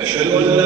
أشهد أن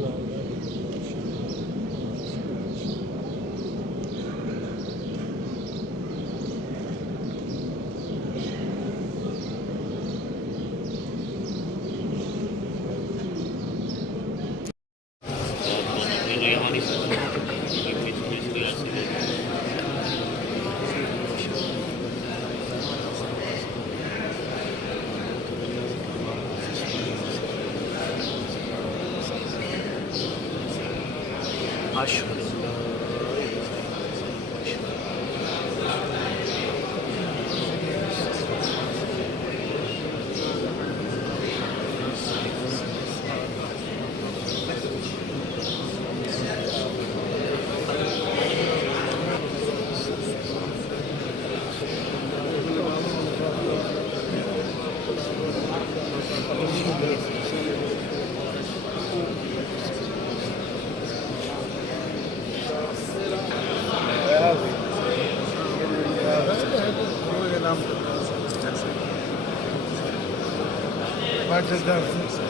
لا أشهد بعد الدرس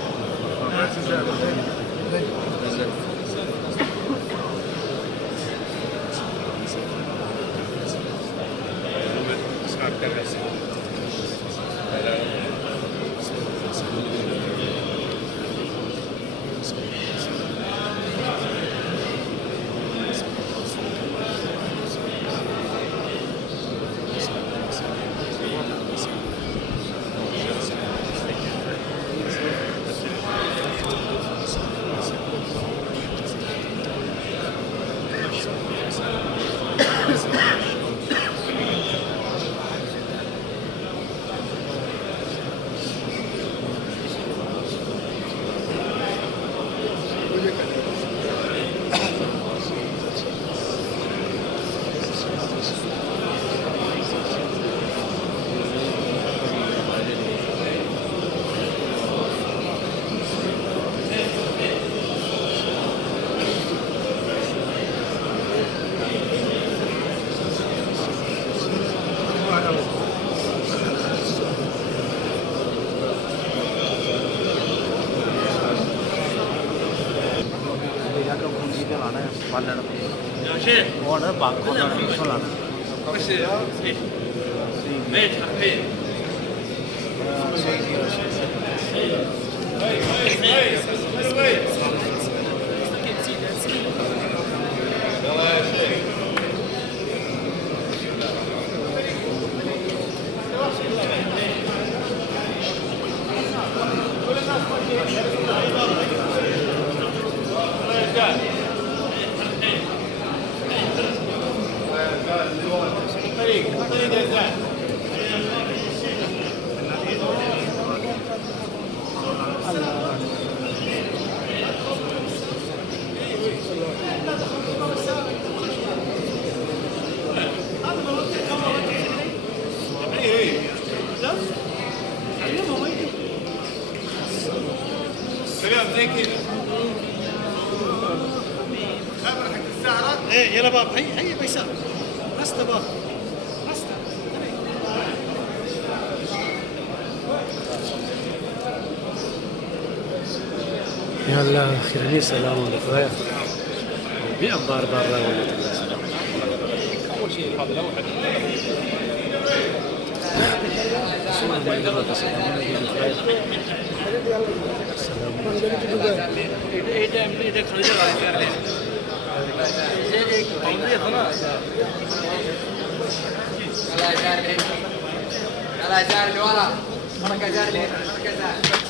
يلا باب هي بيسار راسته باب راسته يلا خيرني سلام عليكم بأخبار برا ولا سلام اول شيء هذا الاول يلا جار اللي ورا حركة جار اللي حركة جار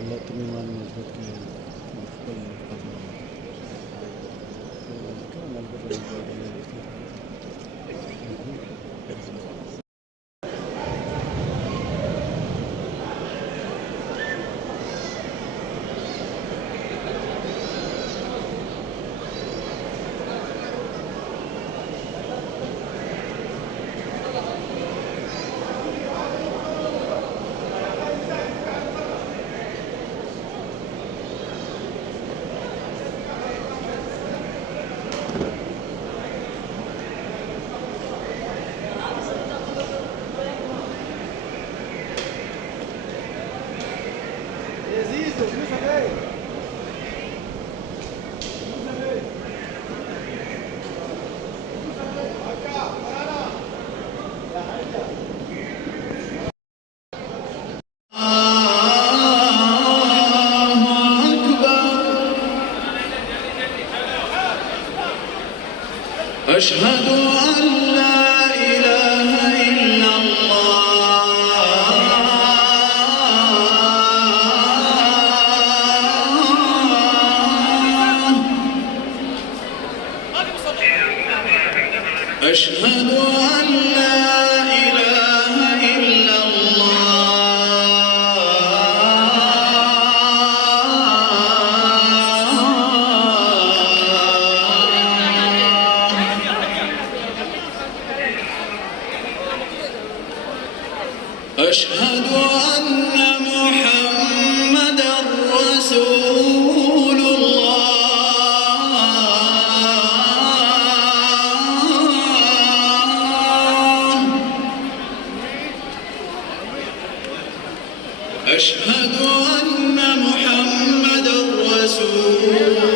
अल्लाह तुम्हें ईमान मजबूत करे मुस्तकिल أشهد أن لا إله إلا الله أشهد أن لا إله إلا أشهد أن محمدًا رسول الله أشهد أن محمدًا رسول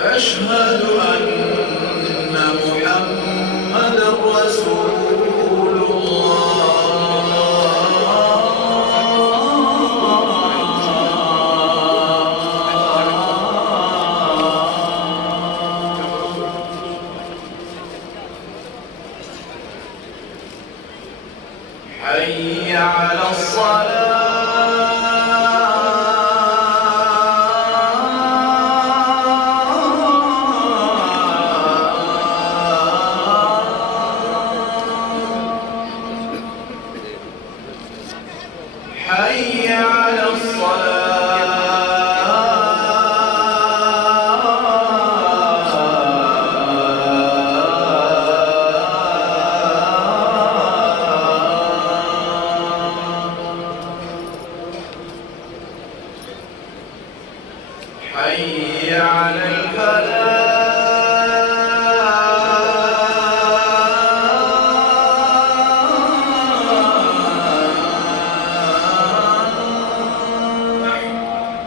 أشهد أن محمدا رسول حي على حي على حي على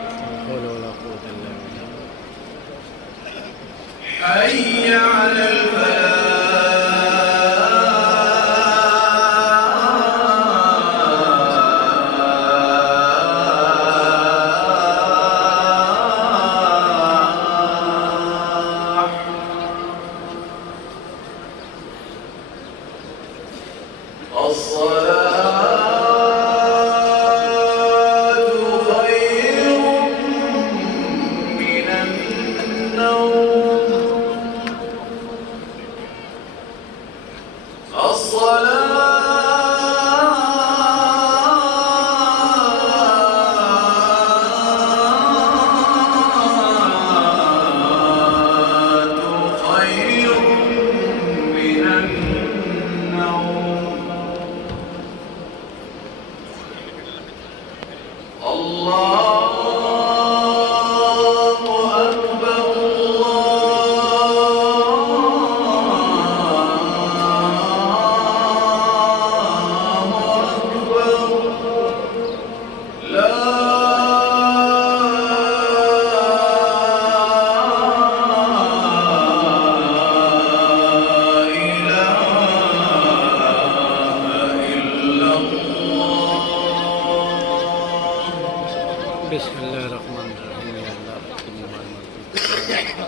لا حول ولا قوة إلا بالله. حي على بسم الله الرحمن الرحیم. یا الله خپل ایمان مضبوط کړه.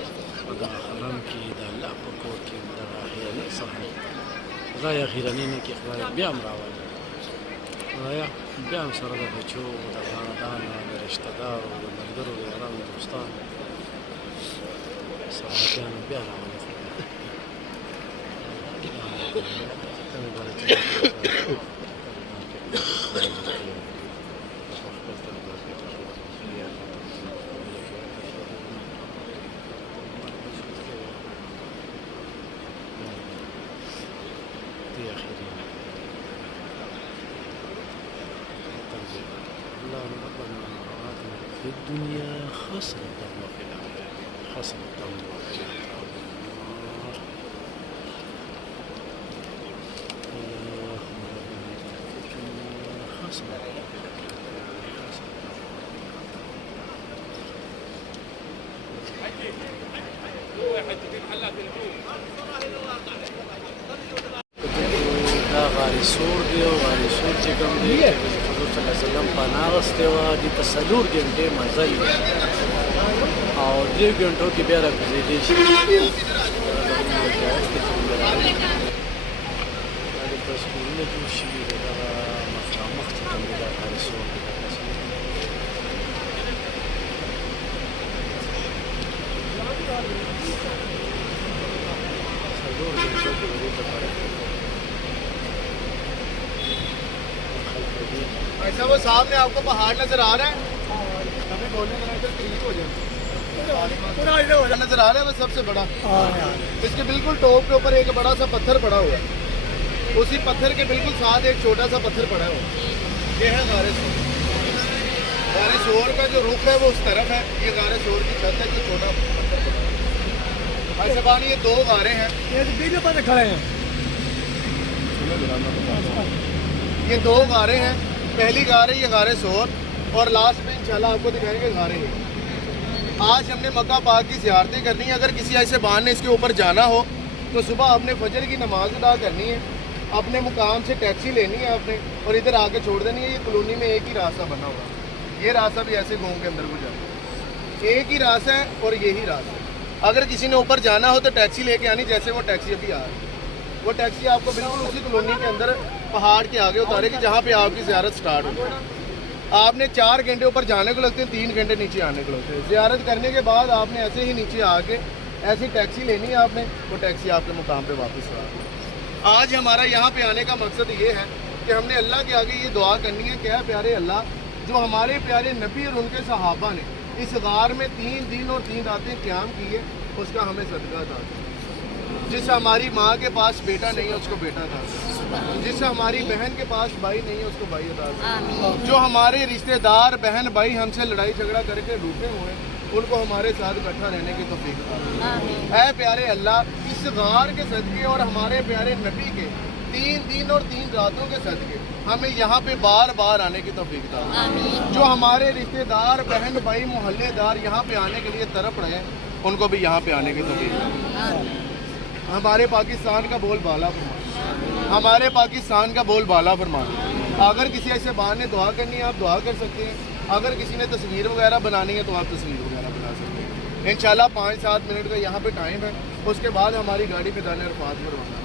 د حرم کې د الله په کور کې د اخیرني صحن خدای اخیرني نه کې خدای بیا هم راولي. خدایا بیا هم سره د بچو د خاندان د رشته دارو د ملګرو د یارانو دوستانو صحابیانو بیا راولي. اللهم ربنا آتنا في الدنيا حسنة وفي الآخرة حسنة وقنا عذاب النار. اللهم ربنا آتنا في الدنيا حسنة وفي الآخرة حسنة. دا غاری سور دی او غاری سور چې کوم دی چې حضور صلی الله علیه وسلم پناه غوښتې وه دې ته 4 ګنټې مزل او 3 ګنټو کې بیا راګرځېدی شي. دا د تصویرونه جوړ شوي د دغه مخامخ چې کوم دی دا غاری سور دی. ऐसा वो सामने आपको पहाड़ नजर आ रहा है, अभी बोलने लगा तो क्लिक हो जाए नजर आ रहा है वो सबसे बड़ा। इसके बिल्कुल टॉप के ऊपर एक बड़ा सा पत्थर पड़ा हुआ है, उसी पत्थर के बिल्कुल साथ एक छोटा सा पत्थर पड़ा हुआ है। ये है गारे सोर। गारे सोर का जो रुख है वो उस तरफ है, ये गारे सोर की छत है जो छोटा पत्थर पड़ा है। भाई साहबान ये 2 गारे हैं, खड़े हैं ये 2 गारे हैं। पहली गारे ये गारे सोर और लास्ट में इंशाल्लाह आपको दिखाएंगे गारे। आज हमने मक्का पाक की ज़ियारतें करनी है। अगर किसी ऐसे बहाने इसके ऊपर जाना हो तो सुबह आपने फजर की नमाज अदा करनी है, अपने मुकाम से टैक्सी लेनी है आपने और इधर आके छोड़ देनी है। ये कॉलोनी में एक ही रास्ता बना हुआ है, ये रास्ता भी ऐसे घूम के अंदर को जाता है, एक ही रास्ता है और यही रास्ता है। अगर किसी ने ऊपर जाना हो तो टैक्सी लेके आनी, जैसे वो टैक्सी अभी आ रही है, वो टैक्सी आपको बिल्कुल उसी कॉलोनी के अंदर पहाड़ के आगे उतारेगी जहाँ पे आपकी ज़ियारत स्टार्ट होगी। आपने 4 घंटे ऊपर जाने को लगते हैं, 3 घंटे नीचे आने को लगते हैं। ज़ियारत करने के बाद आपने ऐसे ही नीचे आके ऐसी टैक्सी लेनी है आपने, वो टैक्सी आपके मुकाम पे वापस आ। आज हमारा यहाँ पे आने का मकसद ये है कि हमने अल्लाह के आगे ये दुआ करनी है कि है प्यारे अल्लाह, जो हमारे प्यारे नबी और उनके सहाबा ने इस गार में 3 दिन और 3 रातें क़याम किए, उसका हमें सदका अता करें। जिस हमारी माँ के पास बेटा नहीं है उसको बेटा अता करें, जिस हमारी बहन के पास भाई नहीं है उसको भाई अता करें, जो हमारे रिश्तेदार बहन भाई हमसे लड़ाई झगड़ा करके रूठे हुए उनको हमारे साथ इकट्ठा रहने की तौफीक अता करें। ऐ प्यारे अल्लाह, इस गार के सदके और हमारे प्यारे नबी के 3 दिन और 3 रातों के सदके हमें यहाँ पे बार बार आने की तौफीक अता करें। जो हमारे रिश्तेदार बहन भाई मोहल्लेदार यहाँ पे आने के लिए तड़प रहे हैं उनको भी यहाँ पे आने की तौफीक अता करें। हमारे पाकिस्तान का बोल बाला फरमा, हमारे पाकिस्तान का बोल बाला फरमा। अगर किसी ऐसे बाहर ने दुआ करनी है आप दुआ कर सकते हैं, अगर किसी ने तस्वीर वगैरह बनानी है तो आप तस्वीर वगैरह बना सकते हैं। इंशाल्लाह 5-7 मिनट का यहाँ पे टाइम है, उसके बाद हमारी गाड़ी पे दाने अरफात पर रवाना।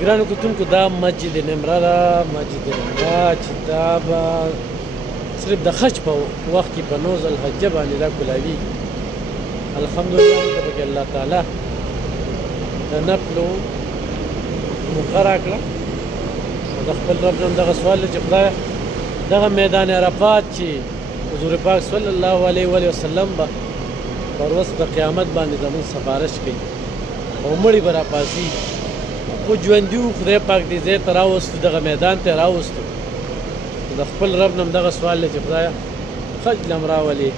ګرانو کتونکو دا مسجد نمره ده، مسجد نمره چې دا به صرف د حج په وخت کې په 9 ذوالحجه باندې دا کولاوي. الحمدلله ته پکې الله تعالی د نفلو موقع راکړه. د خپل رب نه دغه سوال چې خدایه دغه میدان عرفات چې حضور پاک صلی الله علیه و وسلم به پر ورځ د قیامت باندې زموږ سفارش کوي او مړي به راپاڅي، خو ژوندي وو خدای پاک دې ځای ته راوستو، دغه میدان ته راوستو. د خپل رب نه دغه سوال دی چې خدایه حج لم راولې،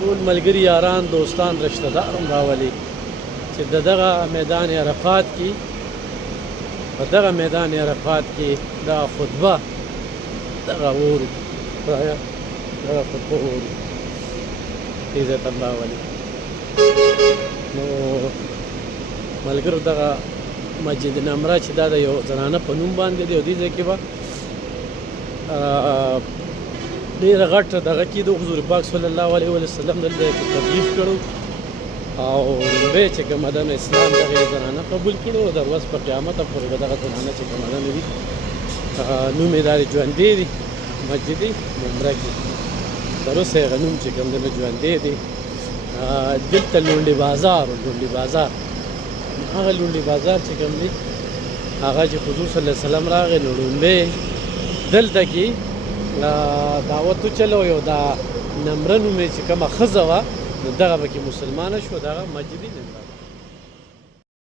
ټول ملګري یاران دوستان رشته دار هم راولې چې د دغه میدان عرفات کې په دغه میدان عرفات کې دا خطبه دغه اورو، خدایه دغه خطبه اورو دې ځای ته راولې. نو ملګرو دغه مسجد نمره چې دا د یو زنانه په نوم باندې دی او دې ځای کې به ډېره غټ دغه کې د حضور پاک صلی الله علیه وسلم دلته تبلیغ کړو او لومړی چې کومه ده اسلام دغه زنانه قبول کړو. د ورځ په قیامت پورې به دغه زنانه چې کومه ده وي نوم یې دا ژوندی دی مسجد نمره کې، تر اوسه یې هغه نوم چې کوم دی ژوندی دی. دلته لونډې بازار هغه لونډې بازار چې کوم دی هغه چې حضور صلی الله علیه وسلم راغی نو لومړی دلته کې دعوت وچلو، یو دا نمره نومې چې کومه ښځه وه نو دغه پکې مسلمانه شوه، دغه مسجد نمره.